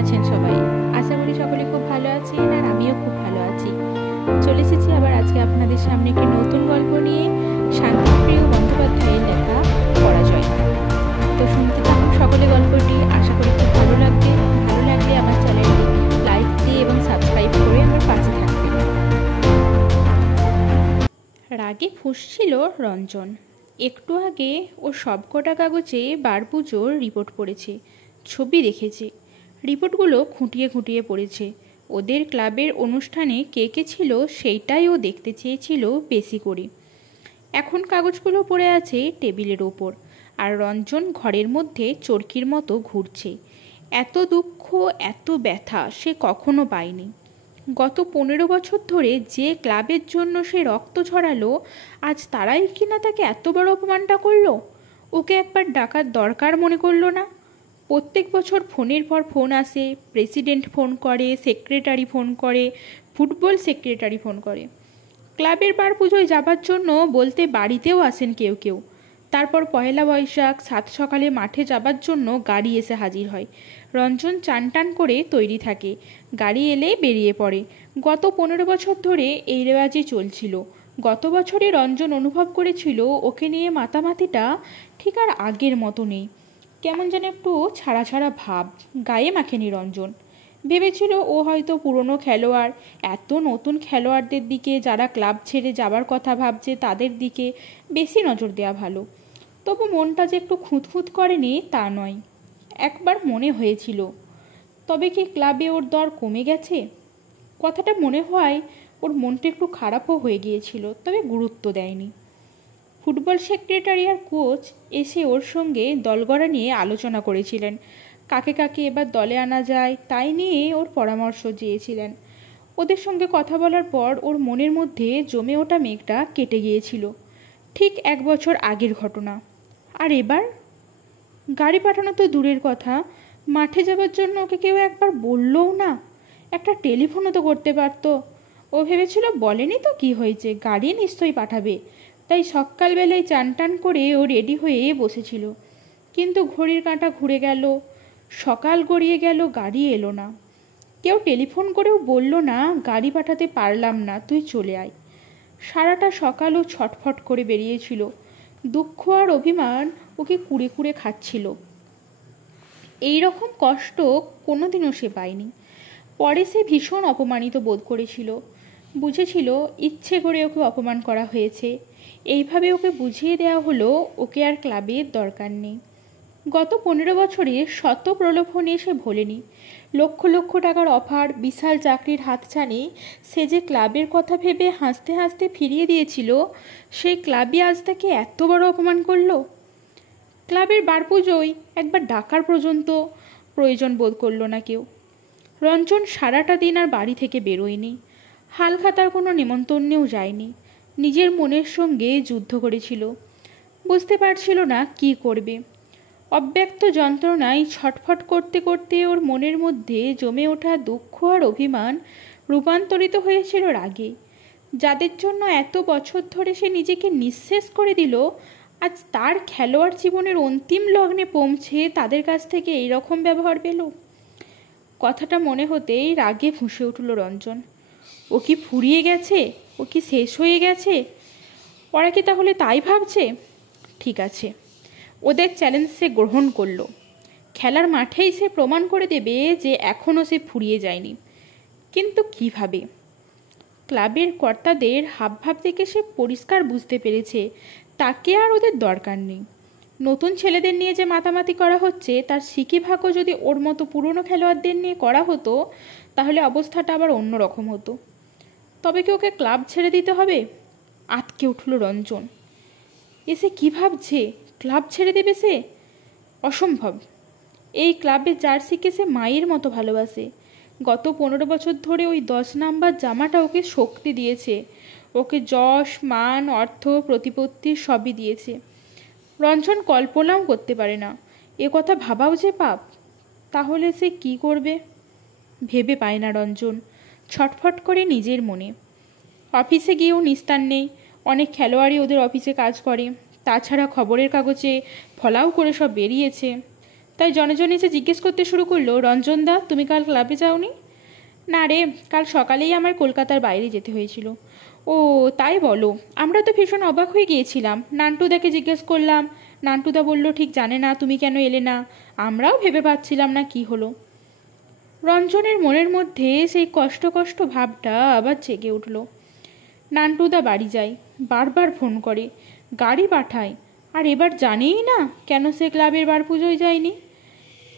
আছেন সবাই? আশা করি সকলে খুব ভালো আছেন, আর আমিও খুব ভালো আছি। চলে এসেছি আবার আজকে আপনাদের সামনে একটি নতুন গল্প নিয়ে, শান্তিপ্রিয় বন্দ্যোপাধ্যায়ের লেখা পরাজয়। তো শুনতে থাকুন সকলে গল্পটি, আশা করি খুব ভালো লাগবে। ভালো লাগলে আমার চ্যানেলটি লাইক দিয়ে এবং সাবস্ক্রাইব করে আমার পাশে থাকবেন। রাগে ফুঁসছিল রঞ্জন। একটু আগে ও সবকটা কাগজে বারপুজোর রিপোর্ট পড়েছে, ছবি দেখেছে। রিপোর্টগুলো খুঁটিয়ে খুঁটিয়ে পড়েছে। ওদের ক্লাবের অনুষ্ঠানে কে কে ছিল সেইটাই ও দেখতে চেয়েছিল বেশি করে। এখন কাগজগুলো পড়ে আছে টেবিলের ওপর, আর রঞ্জন ঘরের মধ্যে চরকির মতো ঘুরছে। এত দুঃখ, এত ব্যথা সে কখনো পায়নি। গত 15 বছর ধরে যে ক্লাবের জন্য সে রক্ত ঝরালো, আজ তারাই কিনা তাকে এত বড় অপমানটা করলো। ওকে একবার ডাকার দরকার মনে করলো না? প্রত্যেক বছর ফোনের পর ফোন আসে, প্রেসিডেন্ট ফোন করে, সেক্রেটারি ফোন করে, ফুটবল সেক্রেটারি ফোন করে। ক্লাবের বার পুজোয় যাবার জন্য বলতে বাড়িতেও আসেন কেউ কেউ। তারপর পয়লা বৈশাখ 7 সকালে মাঠে যাবার জন্য গাড়ি এসে হাজির হয়। রঞ্জন চান টান করে তৈরি থাকে, গাড়ি এলেই বেরিয়ে পড়ে। গত 15 বছর ধরে এই রেওয়াজই চলছিল। গত বছরে রঞ্জন অনুভব করেছিল ওকে নিয়ে মাতামাতিটা ঠিক আর আগের মতো নেই। কেমন যেন একটু ছাড়া ছাড়া ভাব গায়ে মাখেনি রঞ্জন। ভেবেছিল ও হয়তো পুরনো খেলোয়াড়, এত নতুন খেলোয়াড়দের দিকে যারা ক্লাব ছেড়ে যাবার কথা ভাবছে তাদের দিকে বেশি নজর দেওয়া ভালো। তবু মনটা যে একটু খুঁতখুঁত করেনি তা নয়। একবার মনে হয়েছিল, তবে কি ক্লাবে ওর দর কমে গেছে? কথাটা মনে হয় ওর মনটা একটু খারাপও হয়ে গিয়েছিল, তবে গুরুত্ব দেয়নি। ফুটবল সেক্রেটারি আর কোচ এসে ওর সঙ্গে দলগড়া নিয়ে আলোচনা করেছিলেন। কাকে কাকে এবার দলে আনা যায় তাই নিয়ে ওর পরামর্শ চেয়েছিলেন। ওদের সঙ্গে কথা বলার পর ওর মনের মধ্যে জমে ওঠা মেঘটা কেটে গিয়েছিল। ঠিক 1 বছর আগের ঘটনা। আর এবার গাড়ি পাঠানো তো দূরের কথা, মাঠে যাবার জন্য ওকে কেউ একবার বললও না। একটা টেলিফোনও তো করতে পারতো। ও ভেবেছিল বলেনি তো কি হয়েছে, গাড়ি নিশ্চয়ই পাঠাবে। তাই সকালবেলায় চান টান করে ও রেডি হয়ে বসেছিল। কিন্তু ঘড়ির কাঁটা ঘুরে গেল, সকাল গড়িয়ে গেল, গাড়ি এলো না। কেউ টেলিফোন করেও বলল না গাড়ি পাঠাতে পারলাম না, তুই চলে আয়। সারাটা সকাল ও ছটফট করে বেরিয়েছিল। দুঃখ আর অভিমান ওকে কুড়ে কুড়ে খাচ্ছিল। এই রকম কষ্ট কোনোদিনও সে পায়নি। পরে সে ভীষণ অপমানিত বোধ করেছিল। বুঝেছিল ইচ্ছে করে ওকে অপমান করা হয়েছে। এইভাবে ওকে বুঝিয়ে দেওয়া হলো ওকে আর ক্লাবের দরকার নেই। গত 15 বছরে শত প্রলোভনে সে ভোলেনি। লক্ষ লক্ষ টাকার অফার, বিশাল চাকরির হাতছানি সে যে ক্লাবের কথা ভেবে হাসতে হাসতে ফিরিয়ে দিয়েছিল, সেই ক্লাবই আজ তাকে এত বড় অপমান করলো। ক্লাবের বার পুজোয় একবার ডাকার পর্যন্ত প্রয়োজন বোধ করলো না কেউ। রঞ্জন সারাটা দিন আর বাড়ি থেকে বেরোয়নি। হালখাতার কোনো নেমন্তন্নেও যায়নি। নিজের মনের সঙ্গে যুদ্ধ করেছিল। বুঝতে পারছিল না কি করবে। অব্যক্ত যন্ত্রণায় ছটফট করতে করতে ওর মনের মধ্যে জমে ওঠা দুঃখ আর অভিমান রূপান্তরিত হয়েছিল রাগে। যাদের জন্য এত বছর ধরে সে নিজেকে নিঃশেষ করে দিল, আজ তার খেলোয়াড় জীবনের অন্তিম লগ্নে পৌঁছে তাদের কাছ থেকে এই রকম ব্যবহার পেল। কথাটা মনে হতেই রাগে ফুঁসে উঠল রঞ্জন। ও কি ফুরিয়ে গেছে? ও কি শেষ হয়ে গেছে? ওরা কি তাহলে তাই ভাবছে? ঠিক আছে, ওদের চ্যালেঞ্জ সে গ্রহণ করলো। খেলার মাঠেই সে প্রমাণ করে দেবে যে এখনও সে ফুরিয়ে যায়নি। কিন্তু কিভাবে? ক্লাবের কর্তাদের হাবভাব থেকে সে পরিষ্কার বুঝতে পেরেছে তাকে আর ওদের দরকার নেই। নতুন ছেলেদের নিয়ে যে মাতামাতি করা হচ্ছে তার সিকিভাগও যদি ওর মতো পুরনো খেলোয়াড়দের নিয়ে করা হতো, তাহলে অবস্থাটা আবার অন্যরকম হতো। তবে কি ওকে ক্লাব ছেড়ে দিতে হবে? আটকে উঠল রঞ্জন। এসে কি ভাবছে? ক্লাব ছেড়ে দেবে সে? অসম্ভব। এই ক্লাবের জার্সিকে সে মায়ের মতো ভালোবাসে। গত 15 বছর ধরে ওই 10 নাম্বার জামাটা ওকে শক্তি দিয়েছে, ওকে যশ, মান, অর্থ, প্রতিপত্তি সবই দিয়েছে। রঞ্জন কল্পনাও করতে পারে না এ কথা ভাবাও যে পাপ। তাহলে সে কি করবে ভেবে পায় না রঞ্জন। ছটফট করে নিজের মনে। অফিসে গিয়েও নিস্তার নেই। অনেক খেলোয়াড়ই ওদের অফিসে কাজ করে। তাছাড়া খবরের কাগজে ফলাও করে সব বেরিয়েছে। তাই জনে জনে এসে জিজ্ঞেস করতে শুরু করলো, রঞ্জনদা তুমি কাল ক্লাবে যাওনি? না রে, কাল সকালেই আমার কলকাতার বাইরে যেতে হয়েছিল। ও তাই বলো? আমরা তো ভীষণ অবাক হয়ে গিয়েছিলাম। নান্টুদাকে জিজ্ঞেস করলাম, নান্টুদা বলল ঠিক জানে না তুমি কেন এলে না। আমরাও ভেবে পাচ্ছিলাম না কি হলো। রঞ্জনের মনের মধ্যে সেই কষ্ট কষ্ট ভাবটা আবার জেগে উঠল। নান্টুদা বাড়ি যায়, বারবার ফোন করে, গাড়ি পাঠায়, আর এবার জানেই না কেন সে ক্লাবের বার পুজোয় যায়নি।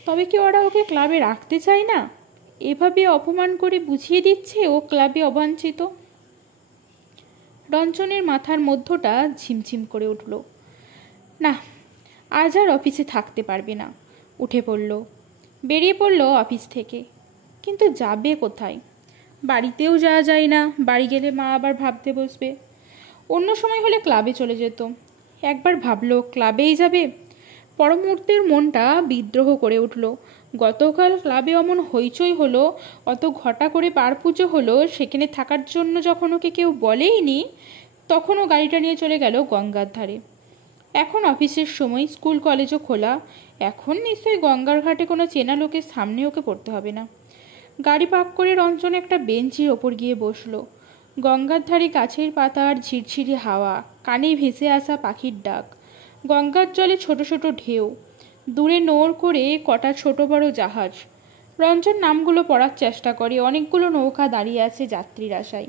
তবে কি ওরা ওকে ক্লাবে রাখতে চায় না? এভাবে অপমান করে বুঝিয়ে দিচ্ছে ও ক্লাবে অবাঞ্ছিত। রঞ্জনের মাথার মধ্যটা ঝিমঝিম করে উঠল। না, আজ আর অফিসে থাকতে পারবে না। উঠে পড়ল, বেরিয়ে পড়ল অফিস থেকে। কিন্তু যাবে কোথায়? বাড়িতেও যাওয়া যায় না, বাড়ি গেলে মা আবার ভাবতে বসবে। অন্য সময় হলে ক্লাবে চলে যেত। একবার ভাবলো ক্লাবেই যাবে। পর মুহূর্তের মনটা বিদ্রোহ করে উঠল। গতকাল ক্লাবে অমন হইচই হলো, অত ঘটা করে বার পুজো হলো, সেখানে থাকার জন্য যখন ওকে কেউ বলেইনি, তখনও গাড়িটা নিয়ে চলে গেল গঙ্গার ধারে। এখন অফিসের সময়, স্কুল কলেজও খোলা, এখন নিশ্চয়ই গঙ্গার ঘাটে কোনো চেনা লোকের সামনে ওকে পড়তে হবে না। গাড়ি পার্ক করে রঞ্জন একটা বেঞ্চের ওপর গিয়ে বসলো। গঙ্গার ধারে গাছের পাতার ঝিরঝিরি হাওয়া, কানে ভেসে আসা পাখির ডাক, গঙ্গার জলে ছোট ছোট ঢেউ, দূরে নোড় করে কটা ছোট বড় জাহাজ। রঞ্জন নামগুলো পড়ার চেষ্টা করে। অনেকগুলো নৌকা দাঁড়িয়ে আছে যাত্রীর আশায়।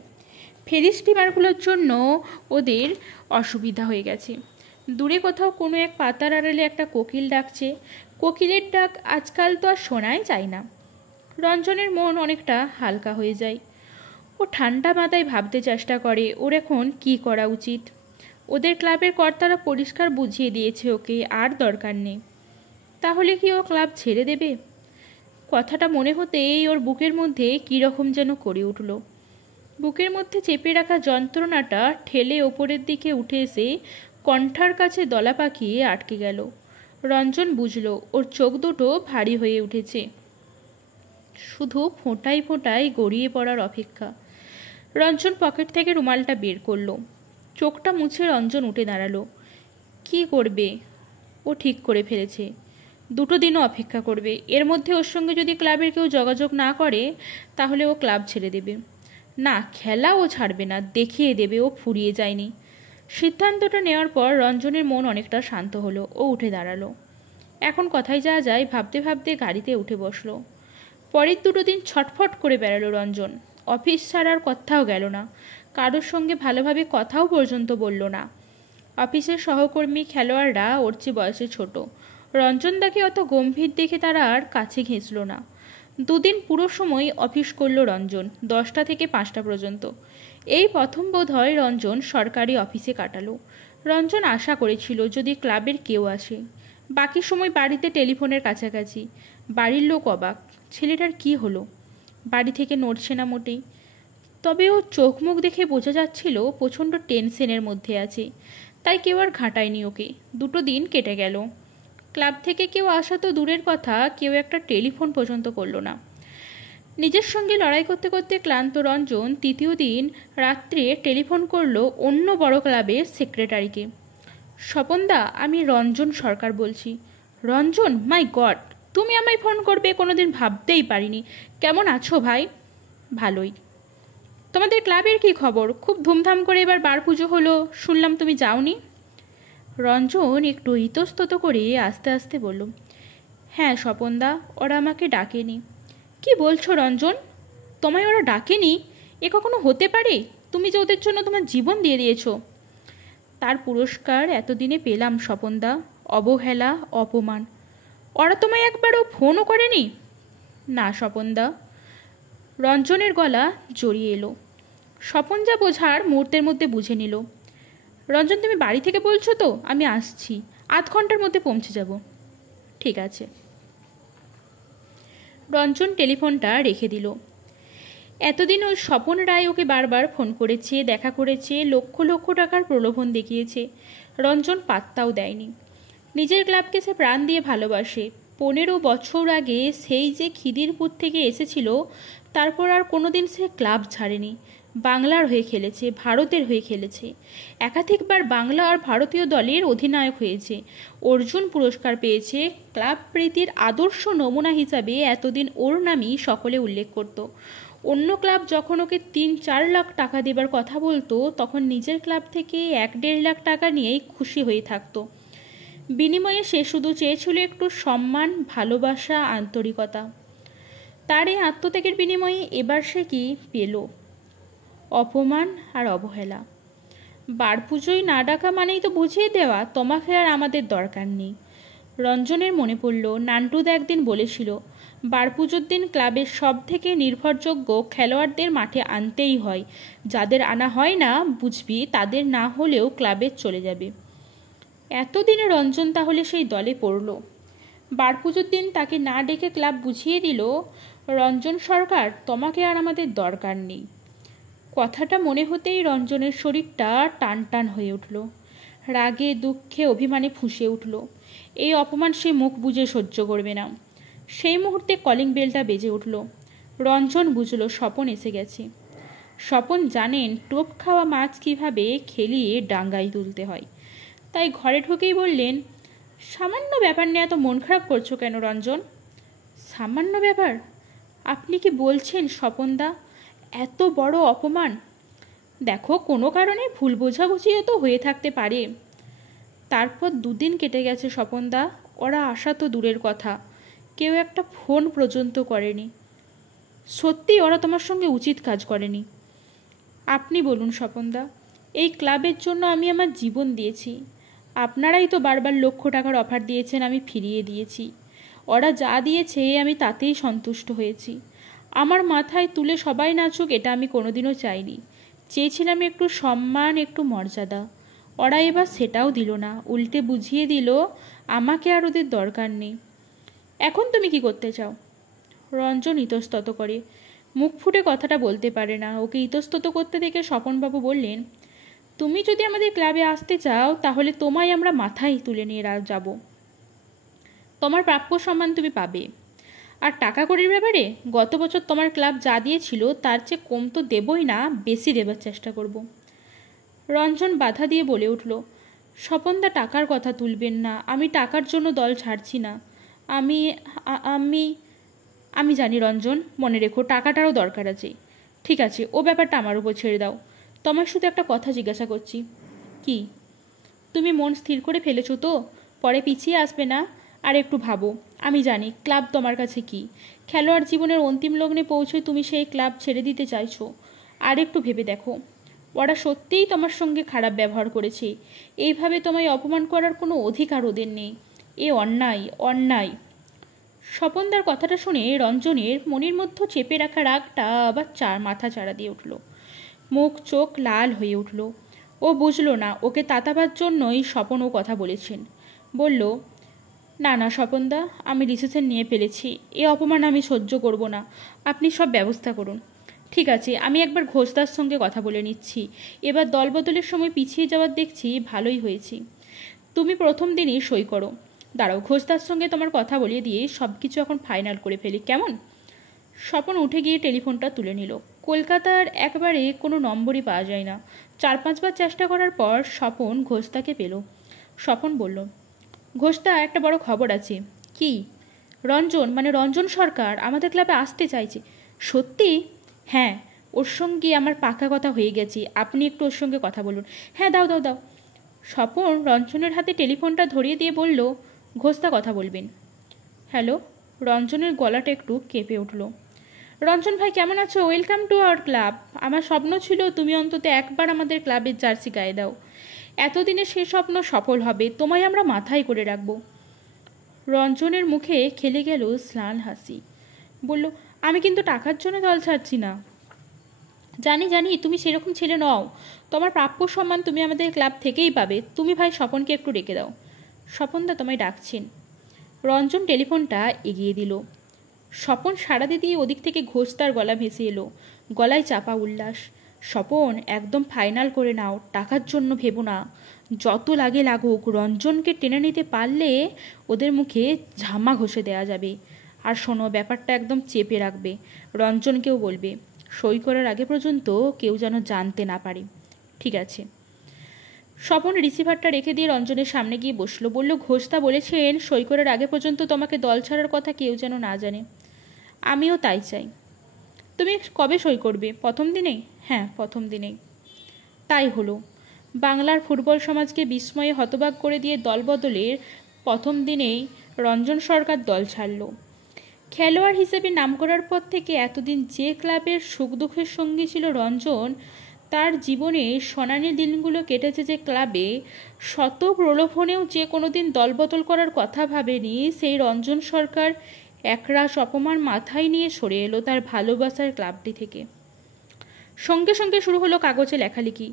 ফেরি স্টিমারগুলোর জন্য ওদের অসুবিধা হয়ে গেছে। দূরে কোথাও কোনো এক পাতার আড়ালে একটা কোকিল ডাকছে। কোকিলের ডাক আজকাল তো আর শোনাই যায় না। রঞ্জনের মন অনেকটা হালকা হয়ে যায়। ও ঠান্ডা মাথায় ভাবতে চেষ্টা করে ওর এখন কী করা উচিত। ওদের ক্লাবের কর্তারা পরিষ্কার বুঝিয়ে দিয়েছে ওকে আর দরকার নেই। তাহলে কি ও ক্লাব ছেড়ে দেবে? কথাটা মনে হতেই ওর বুকের মধ্যে কীরকম যেন করে উঠল। বুকের মধ্যে চেপে রাখা যন্ত্রণাটা ঠেলে ওপরের দিকে উঠে এসে কণ্ঠার কাছে দলা পাকিয়ে আটকে গেল। রঞ্জন বুঝল ওর চোখ দুটো ভারী হয়ে উঠেছে, শুধু ফোঁটায় ফোঁটায় গড়িয়ে পড়ার অপেক্ষা। রঞ্জন পকেট থেকে রুমালটা বের করলো। চোখটা মুছে রঞ্জন উঠে দাঁড়ালো। কি করবে? ও ঠিক করে ফেলেছে, 2 দিনও অপেক্ষা করবে। এর মধ্যে ওর সঙ্গে যদি ক্লাবের কেউ যোগাযোগ না করে, তাহলে ও ক্লাব ছেড়ে দেবে। না, খেলা ও ছাড়বে না, দেখিয়ে দেবে ও ফুরিয়ে যায়নি। সিদ্ধান্তটা নেওয়ার পর রঞ্জনের মন অনেকটা শান্ত হলো। ও উঠে দাঁড়ালো। এখন কথায় যাওয়া যায় ভাবতে ভাবতে গাড়িতে উঠে বসলো। পরের 2 দিন ছটফট করে বেড়ালো রঞ্জন। অফিস ছাড়ার কথাও গেল না, কারোর সঙ্গে ভালোভাবে কথাও পর্যন্ত বলল না। অফিসের সহকর্মী খেলোয়াড়রা ওর চেয়ে বয়সে ছোট। রঞ্জনদাকে অত গম্ভীর দেখে তারা আর কাছে ঘেঁচল না। 2 দিন পুরো সময় অফিস করল রঞ্জন, 10টা থেকে 5টা পর্যন্ত। এই প্রথম বোধ হয় রঞ্জন সরকারি অফিসে কাটালো। রঞ্জন আশা করেছিল যদি ক্লাবের কেউ আসে। বাকি সময় বাড়িতে টেলিফোনের কাছাকাছি। বাড়ির লোক অবাক, ছেলেটার কি হলো? বাড়ি থেকে নড়ছে না মোটেই। তবে ও চোখ মুখ দেখে বোঝা যাচ্ছিল প্রচণ্ড টেনশনের মধ্যে আছে। তাই কেউ আর ঘাঁটায়নি ওকে। 2 দিন কেটে গেল। ক্লাব থেকে কেউ আসা তো দূরের কথা, কেউ একটা টেলিফোন পর্যন্ত করলো না। নিজের সঙ্গে লড়াই করতে করতে ক্লান্ত রঞ্জন 3য় দিন রাত্রে টেলিফোন করলো অন্য বড় ক্লাবের সেক্রেটারিকে। স্বপনদা, আমি রঞ্জন সরকার বলছি। রঞ্জন? মাই গড, তুমি আমায় ফোন করবে কোনোদিন ভাবতেই পারিনি। কেমন আছো ভাই? ভালোই। তোমাদের ক্লাবের কি খবর? খুব ধুমধাম করে এবার বার পুজো হলো, শুনলাম তুমি যাওনি। রঞ্জন একটু ইতস্তত করে আস্তে আস্তে বলল, হ্যাঁ স্বপনদা, ওরা আমাকে ডাকেনি। কি বলছো রঞ্জন? তোমায় ওরা ডাকেনি? এ কখনো হতে পারে? তুমি যে ওদের জন্য তোমার জীবন দিয়ে দিয়েছ। তার পুরস্কার এতদিনে পেলাম স্বপনদা, অবহেলা, অপমান। ওরা তোমায় একবারও ফোনও করেনি? না স্বপনদা। রঞ্জনের গলা জড়িয়ে এলো। স্বপন যা বোঝার মুহূর্তের মধ্যে বুঝে নিল। রঞ্জন, তুমি বাড়ি থেকে বলছো তো? আমি আসছি, আধ ঘন্টার মধ্যে পৌঁছে যাব। ঠিক আছে। রঞ্জন টেলিফোনটা রেখে দিল। এতদিন ওই স্বপন রায় ওকে বারবার ফোন করেছে, দেখা করেছে, লক্ষ লক্ষ টাকার প্রলোভন দেখিয়েছে। রঞ্জন পাত্তাও দেয়নি। নিজের ক্লাবকে সে প্রাণ দিয়ে ভালোবাসে। 15 বছর আগে সেই যে খিদিরপুর থেকে এসেছিল, তারপর আর কোনোদিন সে ক্লাব ছাড়েনি। বাংলার হয়ে খেলেছে, ভারতের হয়ে খেলেছে, একাধিকবার বাংলা আর ভারতীয় দলের অধিনায়ক হয়েছে, অর্জুন পুরস্কার পেয়েছে। ক্লাব প্রীতির আদর্শ নমুনা হিসাবে এতদিন ওর নামই সকলে উল্লেখ করত। অন্য ক্লাব যখন ওকে 3-4 লাখ টাকা দেবার কথা বলতো, তখন নিজের ক্লাব থেকে 1-1.5 লাখ টাকা নিয়েই খুশি হয়ে থাকতো। বিনিময়ে সে শুধু চেয়েছিল একটু সম্মান, ভালোবাসা, আন্তরিকতা। তার এই আত্মত্যাগের বিনিময়ে এবার সে কি পেল? অপমান আর অবহেলা। বারপুজোয় না ডাকা মানেই তো বুঝিয়ে দেওয়া তোমাকে আর আমাদের দরকার নেই। রঞ্জনের মনে পড়ল নান্টুদা একদিন বলেছিল, বারপুজোর দিন ক্লাবের সব থেকে নির্ভরযোগ্য খেলোয়াড়দের মাঠে আনতেই হয়, যাদের আনা হয় না বুঝবি তাদের না হলেও ক্লাবে চলে যাবে। এতদিনে রঞ্জন তাহলে সেই দলে পড়ল। বারপুজোর দিন তাকে না ডেকে ক্লাব বুঝিয়ে দিল, রঞ্জন সরকার, তোমাকে আর আমাদের দরকার নেই। কথাটা মনে হতেই রঞ্জনের শরীরটা টান টান হয়ে উঠল। রাগে, দুঃখে, অভিমানে ফুঁসে উঠল। এই অপমান সে মুখ বুজে সহ্য করবে না। সেই মুহূর্তে কলিং বেলটা বেজে উঠল। রঞ্জন বুঝল স্বপন এসে গেছে। স্বপন জানেন টোপ খাওয়া মাছ কিভাবে খেলিয়ে ডাঙ্গায় তুলতে হয়। তাই ঘরে ঢুকেই বললেন, সামান্য ব্যাপার নিয়ে এত মন খারাপ করছো কেন রঞ্জন? সামান্য ব্যাপার? আপনি কি বলছেন স্বপনদা? এত বড় অপমান! দেখো, কোনো কারণে ভুল বোঝাবুঝিও তো হয়ে থাকতে পারে। তারপর 2 দিন কেটে গেছে স্বপনদা, ওরা আসা তো দূরের কথা, কেউ একটা ফোন পর্যন্ত করেনি। সত্যি ওরা তোমার সঙ্গে উচিত কাজ করেনি। আপনি বলুন স্বপনদা, এই ক্লাবের জন্য আমি আমার জীবন দিয়েছি। আপনারাই তো বারবার লক্ষ টাকার অফার দিয়েছেন, আমি ফিরিয়ে দিয়েছি। ওরা যা দিয়েছে আমি তাতেই সন্তুষ্ট হয়েছি। আমার মাথায় তুলে সবাই নাচুক এটা আমি কোনোদিনও চাইনি। চেয়েছিলাম একটু সম্মান, একটু মর্যাদা। ওরা এবার সেটাও দিল না, উল্টে বুঝিয়ে দিল আমাকে আর ওদের দরকার নেই। এখন তুমি কি করতে চাও? রঞ্জন ইতস্তত করে, মুখ ফুটে কথাটা বলতে পারে না। ওকে ইতস্তত করতে দেখে স্বপনবাবু বললেন, তুমি যদি আমাদের ক্লাবে আসতে চাও তাহলে তোমায় আমরা মাথায় তুলে নিয়ে যাব। তোমার প্রাপ্য সম্মান তুমি পাবে। আর টাকা কড়ির ব্যাপারে গত বছর তোমার ক্লাব যা দিয়েছিল তার চেয়ে কম তো দেবই না, বেশি দেবার চেষ্টা করব। রঞ্জন বাধা দিয়ে বলে উঠল, স্বপনদা টাকার কথা তুলবেন না, আমি টাকার জন্য দল ছাড়ছি না। আমি আমি আমি জানি রঞ্জন, মনে রেখো টাকাটারও দরকার আছে। ঠিক আছে, ও ব্যাপারটা আমার উপর ছেড়ে দাও। তোমায় শুধু একটা কথা জিজ্ঞাসা করছি। কি? তুমি মন স্থির করে ফেলেছো তো? পরে পিছিয়ে আসবে না? আর একটু ভাবো, আমি জানি ক্লাব তোমার কাছে কি। খেলোয়াড় জীবনের অন্তিম লগ্নে পৌঁছে তুমি সেই ক্লাব ছেড়ে দিতে চাইছো। আর একটু ভেবে দেখো, ওরা সত্যিই তোমার সঙ্গে খারাপ ব্যবহার করেছে। এইভাবে তোমায় অপমান করার কোনো অধিকার ওদের নেই। এ অন্যায়, অন্যায়। স্বপনদার কথাটা শুনে রঞ্জনের মনের মধ্যে চেপে রাখা রাগটা আবার মাথা চাড়া দিয়ে উঠল। মুখ চোখ লাল হয়ে উঠল। ও বুঝল না ওকে তাতাবার জন্যই স্বপন ও কথা বলেছেন। বলল, না না স্বপনদা, আমি ডিসিশন নিয়ে ফেলেছি। এ অপমান আমি সহ্য করব না। আপনি সব ব্যবস্থা করুন। ঠিক আছে, আমি একবার ঘোষদার সঙ্গে কথা বলে নিচ্ছি। এবার দলবদলের সময় পিছিয়ে যাওয়ার দেখছি ভালোই হয়েছি। তুমি প্রথম দিনই সই করো। দাঁড়াও, ঘোষদার সঙ্গে তোমার কথা বলিয়ে দিয়ে সব কিছু এখন ফাইনাল করে ফেলি, কেমন? স্বপন উঠে গিয়ে টেলিফোনটা তুলে নিল। কলকাতার একবারে কোনো নম্বরই পাওয়া যায় না। 4-5 বার চেষ্টা করার পর স্বপন ঘোষদাকে পেল। স্বপন বলল, ঘোষদা, একটা বড় খবর আছে। কি? রঞ্জন, মানে রঞ্জন সরকার আমাদের ক্লাবে আসতে চাইছে। সত্যি? হ্যাঁ, ওর সঙ্গে আমার পাকা কথা হয়ে গেছে। আপনি একটু ওর সঙ্গে কথা বলুন। হ্যাঁ, দাও দাও দাও। স্বপন রঞ্জনের হাতে টেলিফোনটা ধরিয়ে দিয়ে বলল, ঘোষদা কথা বলবেন। হ্যালো। রঞ্জনের গলাটা একটু কেঁপে উঠল। রঞ্জন ভাই, কেমন আছো? Welcome to our club. আমার স্বপ্ন ছিল তুমি অন্তত একবার আমাদের ক্লাবের জার্সি গায়ে দাও। এতদিনে সে স্বপ্ন সফল হবে, তোমায় আমরা মাথায় করে রাখব। রঞ্জনের মুখে খেলে গেল স্নান হাসি। বলল, আমি কিন্তু টাকার জন্য দল ছাড়ছি না। জানি জানি, তুমি সেরকম ছেলে নও। তোমার প্রাপ্য সম্মান তুমি আমাদের ক্লাব থেকেই পাবে। তুমি ভাই স্বপনকে একটু ডেকে দাও। স্বপনদা তোমায় ডাকছেন। রঞ্জন টেলিফোনটা এগিয়ে দিল। স্বপন সাড়া দিয়ে ওদিক থেকে ঘোষদার গলা ভেসে এলো। গলায় চাপা উল্লাস। স্বপন, একদম ফাইনাল করে নাও, টাকার জন্য ভেবো না। যত লাগে লাগুক, রঞ্জনকে টেনে নিতে পারলে ওদের মুখে ঝামা ঘষে দেওয়া যাবে। আর শোনো, ব্যাপারটা একদম চেপে রাখবে। রঞ্জনকেও বলবে। সই করার আগে পর্যন্ত কেউ যেন জানতে না পারে। ঠিক আছে। স্বপন রিসিভারটা রেখে দিয়ে রঞ্জনের সামনে গিয়ে বসলো। বলল, ঘোষদা বলেছেন সই করার আগে পর্যন্ত তোমাকে দল ছাড়ার কথা কেউ যেন না জানে। আমিও তাই চাই। তুমি কবে সই করবে? প্রথম দিনেই? হ্যাঁ, প্রথম দিনেই। তাই হলো। বাংলার ফুটবল সমাজকে বিস্ময়ে হতবাক করে দিয়ে দলবদলের প্রথম দিনেই রঞ্জন সরকার দল ছাড়ল। খেলোয়াড় হিসেবে নাম করার পর থেকে এতদিন যে ক্লাবের সুখ দুঃখের সঙ্গী ছিল রঞ্জন, তার জীবনে সোনালি দিনগুলো কেটেছে যে ক্লাবে, শত প্রলোভনেও যে কোনোদিন দলবদল করার কথা ভাবেনি, সেই রঞ্জন সরকার একরাশ অপমান মাথায় নিয়ে সরে এলো তার ভালোবাসার ক্লাবটি থেকে। সঙ্গে সঙ্গে শুরু হলো কাগজে লেখালেখি,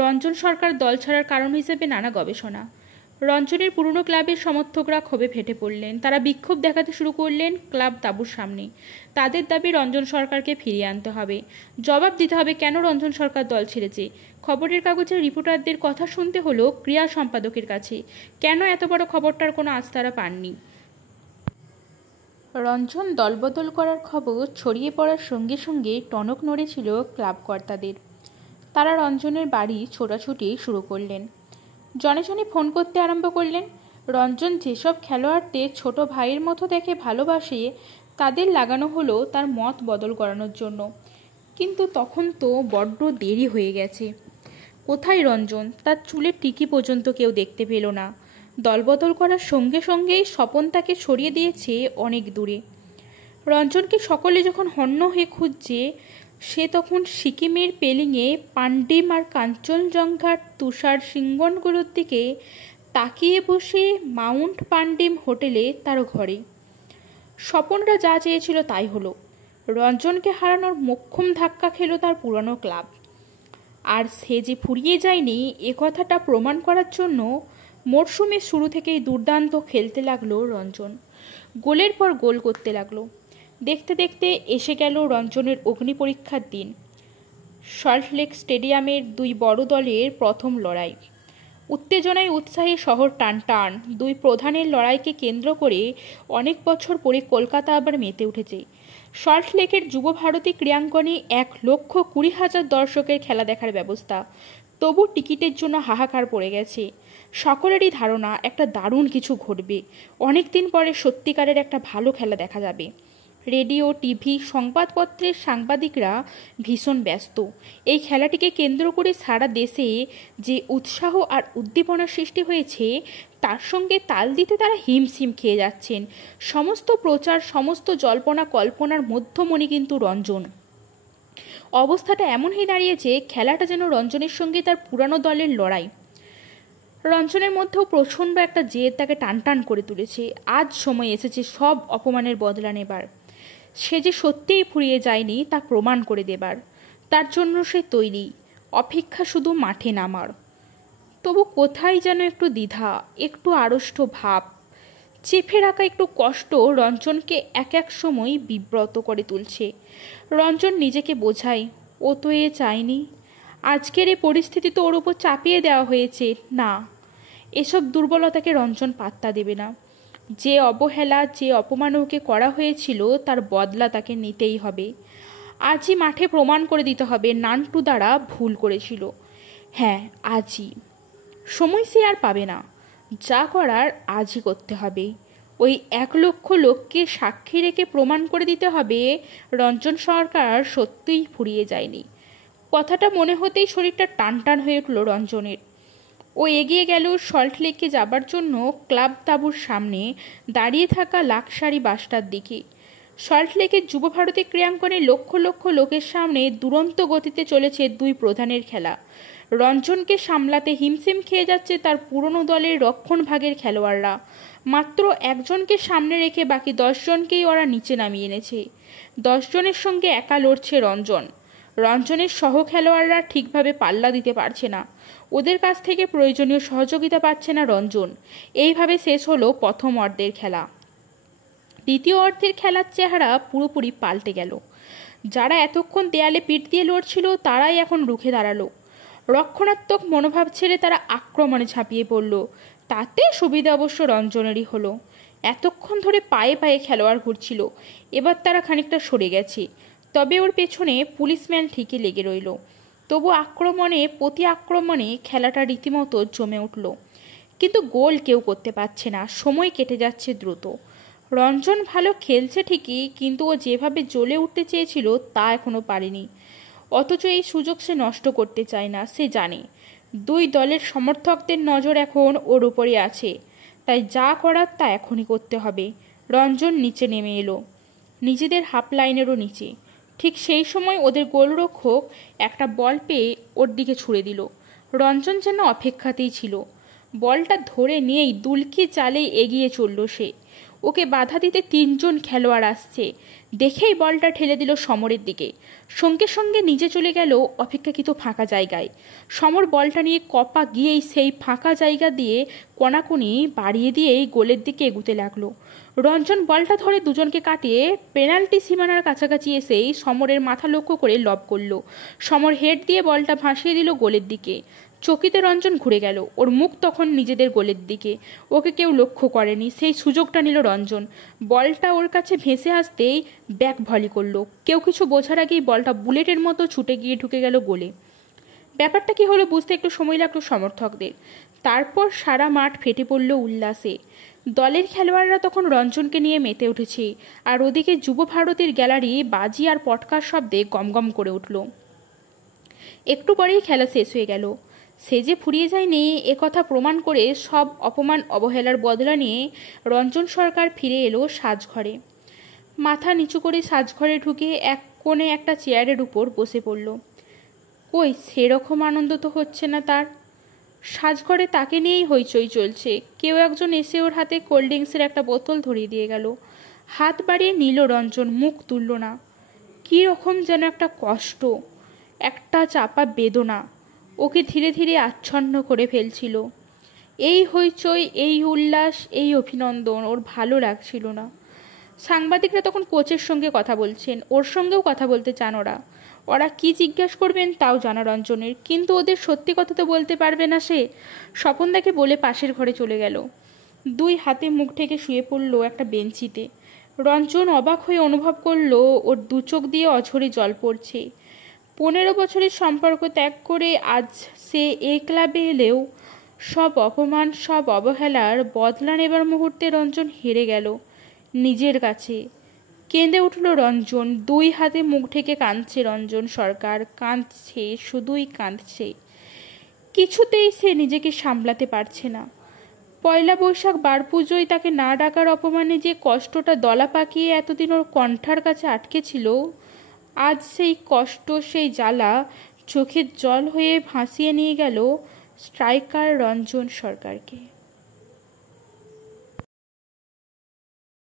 রঞ্জন সরকার দল ছাড়ার কারণ হিসেবে নানা গবেষণা। রঞ্জনের পুরনো ক্লাবের সমর্থকরা ক্ষোভে ফেটে পড়লেন। তারা বিক্ষোভ দেখাতে শুরু করলেন ক্লাব তাঁবুর সামনে। তাদের দাবি রঞ্জন সরকারকে ফিরিয়ে আনতে হবে, জবাব দিতে হবে কেন রঞ্জন সরকার দল ছেড়েছে। খবরের কাগজের রিপোর্টারদের কথা শুনতে হলো ক্রীড়া সম্পাদকের কাছে। কেন এত বড় খবরটার কোনো আজ তারা পাননি। রঞ্জন দলবদল করার খবর ছড়িয়ে পড়ার সঙ্গে সঙ্গে টনক নড়েছিল ক্লাব কর্তাদের। তারা রঞ্জনের বাড়ি ছোটাছুটি শুরু করলেন। জনে জনে ফোন করতে আরম্ভ করলেন। রঞ্জন যেসব খেলোয়াড়দের ছোট ভাইয়ের মতো দেখে ভালোবাসে, তাদের লাগানো হলো তার মত বদল করানোর জন্য। কিন্তু তখন তো বড্ড দেরি হয়ে গেছে। কোথায় রঞ্জন? তার চুলের টিকি পর্যন্ত কেউ দেখতে পেল না। দলবদল করার সঙ্গে সঙ্গেই স্বপন তাকে সরিয়ে দিয়েছে অনেক দূরে। রঞ্জনকে সকলে যখন হন্য হয়ে খুঁজছে, সে তখন সিকিমের পেলিংয়ে পান্ডিম আর কাঞ্চনজঙ্ঘার তুষার সিংবনগুলোর দিকে তাকিয়ে বসে মাউন্ট পান্ডিম হোটেলে তার ঘরে। স্বপনরা যা চেয়েছিল তাই হলো। রঞ্জনকে হারানোর মোক্ষম ধাক্কা খেলো তার পুরানো ক্লাব। আর সে যে ফুরিয়ে যায়নি এ কথাটা প্রমাণ করার জন্য মরশুমের শুরু থেকেই দুর্দান্ত খেলতে লাগলো রঞ্জন। গোলের পর গোল করতে লাগলো। দেখতে দেখতে এসে গেল রঞ্জনের অগ্নি পরীক্ষার দিন। সল্টলেক স্টেডিয়ামের দুই বড় দলের প্রথম লড়াই। উত্তেজনায় উৎসাহে শহর টানটান। দুই প্রধানের লড়াইকে কেন্দ্র করে অনেক বছর পরে কলকাতা আবার মেতে উঠেছে। সল্টলেকের যুব ভারতী ক্রীড়াঙ্গনে 1,20,000 দর্শকের খেলা দেখার ব্যবস্থা। তবু টিকিটের জন্য হাহাকার পড়ে গেছে। সকলেরই ধারণা একটা দারুণ কিছু ঘটবে। অনেকদিন পরে সত্যিকারের একটা ভালো খেলা দেখা যাবে। রেডিও, টিভি, সংবাদপত্রের সাংবাদিকরা ভীষণ ব্যস্ত। এই খেলাটিকে কেন্দ্র করে সারা দেশে যে উৎসাহ আর উদ্দীপনার সৃষ্টি হয়েছে, তার সঙ্গে তাল দিতে তারা হিমশিম খেয়ে যাচ্ছেন। সমস্ত প্রচার, সমস্ত জল্পনা কল্পনার মধ্যমণি কিন্তু রঞ্জন। অবস্থাটা এমন হয়ে দাঁড়িয়েছে, খেলাটা যেন রঞ্জনের সঙ্গে তার পুরানো দলের লড়াই। রঞ্জনের মধ্যেও প্রচণ্ড একটা জেদ তাকে টানটান করে তুলেছে। আজ সময় এসেছে সব অপমানের বদলা নেবার। সে যে সত্যিই ফুরিয়ে যায়নি তা প্রমাণ করে দেবার। তার জন্য সে তৈরি, অপেক্ষা শুধু মাঠে নামার। তবু কোথায় যেন একটু দ্বিধা, একটু আড়ষ্ট ভাব, চেপে রাখা একটু কষ্ট রঞ্জনকে এক এক সময় বিব্রত করে তুলছে। রঞ্জন নিজেকে বোঝায়, ও তো এ চায়নি। আজকের এই পরিস্থিতি তো ওর উপর চাপিয়ে দেওয়া হয়েছে। না, এসব দুর্বলতাকে রঞ্জন পাত্তা দেবে না। যে অবহেলা, যে অপমান ওকে করা হয়েছিল তার বদলা তাকে নিতেই হবে। আজই মাঠে প্রমাণ করে দিতে হবে নান্টু দ্বারা ভুল করেছিল। হ্যাঁ, আজই। সময় সে আর পাবে না। যা করার আজই করতে হবে। ওই 1,00,000 লোককে সাক্ষী রেখে প্রমাণ করে দিতে হবে রঞ্জন সরকার সত্যিই ফুরিয়ে যায়নি। কথাটা মনে হতেই শরীরটা টানটান হয়ে উঠল রঞ্জনের। ও এগিয়ে গেল সল্টলেকে যাবার জন্য ক্লাব তাঁবুর সামনে দাঁড়িয়ে থাকা লাক্সারি বাসটার দিকে। সল্টলেকের যুবভারতী ক্রীড়াঙ্গনে লক্ষ লক্ষ লোকের সামনে দুরন্ত গতিতে চলেছে দুই প্রধানের খেলা। রঞ্জনকে সামলাতে হিমশিম খেয়ে যাচ্ছে তার পুরনো দলের রক্ষণভাগের খেলোয়াড়রা। মাত্র একজনকে সামনে রেখে বাকি 10 জনকেই ওরা নিচে নামিয়ে এনেছে। 10 জনের সঙ্গে একা লড়ছে রঞ্জন। রঞ্জনের সহ খেলোয়াড়রা ঠিকভাবে পাল্লা দিতে পারছে না। ওদের কাছ থেকে প্রয়োজনীয় সহযোগিতা পাচ্ছে না রঞ্জন। এইভাবে শেষ হলো প্রথম অর্ধের খেলা। দ্বিতীয় অর্ধের খেলার চেহারা পুরোপুরি পাল্টে গেল। যারা এতক্ষণ দেয়ালে পিঠ দিয়ে লড়ছিল তারাই এখন রুখে দাঁড়ালো। রক্ষণাত্মক মনোভাব ছেড়ে তারা আক্রমণে ঝাঁপিয়ে পড়ল। তাতে সুবিধা অবশ্য রঞ্জনেরই হলো। এতক্ষণ ধরে পায়ে পায়ে খেলোয়াড় ঘুরছিল, এবার তারা খানিকটা সরে গেছে। তবে ওর পেছনে পুলিশম্যান ঠিকই লেগে রইল। তবু প্রতি আক্রমণে খেলাটা রীতিমতো জমে উঠল। কিন্তু গোল কেউ করতে পারছে না, সময় কেটে যাচ্ছে দ্রুত। রঞ্জন ভালো খেলছে ঠিকই, কিন্তু ও যেভাবে জ্বলে উঠতে চেয়েছিল তা এখনো পারেনি। অথচ এই সুযোগ সে নষ্ট করতে চায় না। সে জানে দুই দলের সমর্থকদের নজর এখন ওর উপরে আছে, তাই যা করার তা এখনই করতে হবে। রঞ্জন নিচে নেমে এলো, নিজেদের হাফ লাইনেরও নিচে। ঠিক সেই সময় ওদের গোলরক্ষক একটা বল পেয়ে ওর দিকে ছুড়ে দিল। রঞ্জন যেন অপেক্ষাতেই ছিল। বলটা ধরে নিয়েই দুলকি চালে এগিয়ে চলল সে। ওকে বাধা দিতে তিনজন খেলোয়াড় আসছে দেখেই বলটা ঠেলে দিল সমরের দিকে। সঙ্গে সঙ্গে নিজে চলে গেল অপেক্ষাকৃত ফাঁকা জায়গায়। সমর বলটা নিয়ে কপা গিয়েই সেই ফাঁকা জায়গা দিয়ে কোনাকুনি বাড়িয়ে দিয়েই গোলের দিকে এগুতে লাগলো। রঞ্জন বলটা ধরে দুজনকে কাটিয়ে পেনাল্টি সীমানার কাছাকাছি এসেই সমরের মাথা লক্ষ্য করে লব করল। সমর হেড দিয়ে বলটা ভাসিয়ে দিল গোলের দিকে। চকিতে রঞ্জন ঘুরে গেল। ওর মুখ তখন নিজেদের গোলের দিকে। ওকে কেউ লক্ষ্য করেনি, সেই সুযোগটা নিল রঞ্জন। বলটা ওর কাছে ভেসে আসতেই ব্যাক ভলি করলো। কেউ কিছু বোঝার আগেই বলটা বুলেটের মতো ছুটে গিয়ে ঢুকে গেল গোলে। ব্যাপারটা কি হলো বুঝতে একটু সময় লাগলো সমর্থকদের। তারপর সারা মাঠ ফেটে পড়ল উল্লাসে। দলের খেলোয়াড়রা তখন রঞ্জনকে নিয়ে মেতে উঠেছে, আর ওদিকে যুব ভারতীর গ্যালারি বাজি আর পটকার শব্দে গমগম করে উঠল। একটু পরেই খেলা শেষ হয়ে গেল। সে যে ফুরিয়ে যায়নি একথা প্রমাণ করে সব অপমান অবহেলার বদলা নিয়ে রঞ্জন সরকার ফিরে এলো সাজঘরে। মাথা নিচু করে সাজঘরে ঢুকে এক কোণে একটা চেয়ারের উপর বসে পড়ল। কই সেরকম আনন্দ তো হচ্ছে না তার। সাজঘরে তাকে নিয়েই হইচই চলছে। কেউ একজন এসে ওর হাতে কোল্ড ড্রিঙ্কসের একটা বোতল ধরিয়ে দিয়ে গেল। হাত বাড়িয়ে নিল রঞ্জন, মুখ তুলল না। কী রকম যেন একটা কষ্ট, একটা চাপা বেদনা ওকে ধীরে ধীরে আচ্ছন্ন করে ফেলছিল। এই হইচই, এই উল্লাস, এই অভিনন্দন ওর ভালো লাগছিল না। সাংবাদিকরা তখন কোচের সঙ্গে কথা বলছেন, ওর সঙ্গেও কথা বলতে চান ওরা। ওরা কি জিজ্ঞাসা করবেন তাও জানা রঞ্জনের, কিন্তু ওদের সত্যি কথা তো বলতে পারবে না সে। স্বপনদাকে বলে পাশের ঘরে চলে গেল। দুই হাতে মুখ ঢেকে শুয়ে পড়ল একটা বেঞ্চিতে। রঞ্জন অবাক হয়ে অনুভব করল ওর দু চোখ দিয়ে অঝরে জল পড়ছে। 15 বছরের সম্পর্ক ত্যাগ করে আজ সে এ ক্লাবে এলেও সব অপমান, সব অবহেলার বদলা নেবার মুহূর্তে রঞ্জন হেরে গেল নিজের কাছে। কেঁদে উঠল রঞ্জন। দুই হাতে মুখ ঢেকে কাঁদছে রঞ্জন সরকার, কাঁদছে, শুধুই কাঁদছে। কিছুতেই সে নিজেকে সামলাতে পারছে না। পয়লা বৈশাখ বারপুজোয় তাকে না ডাকার অপমানে যে কষ্টটা দলা পাকিয়ে এতদিন ওর কণ্ঠার কাছে আটকে ছিল, আজ সেই কষ্ট, সেই জ্বালা চোখের জল হয়ে ভাসিয়ে নিয়ে গেল স্ট্রাইকার রঞ্জন সরকারকে।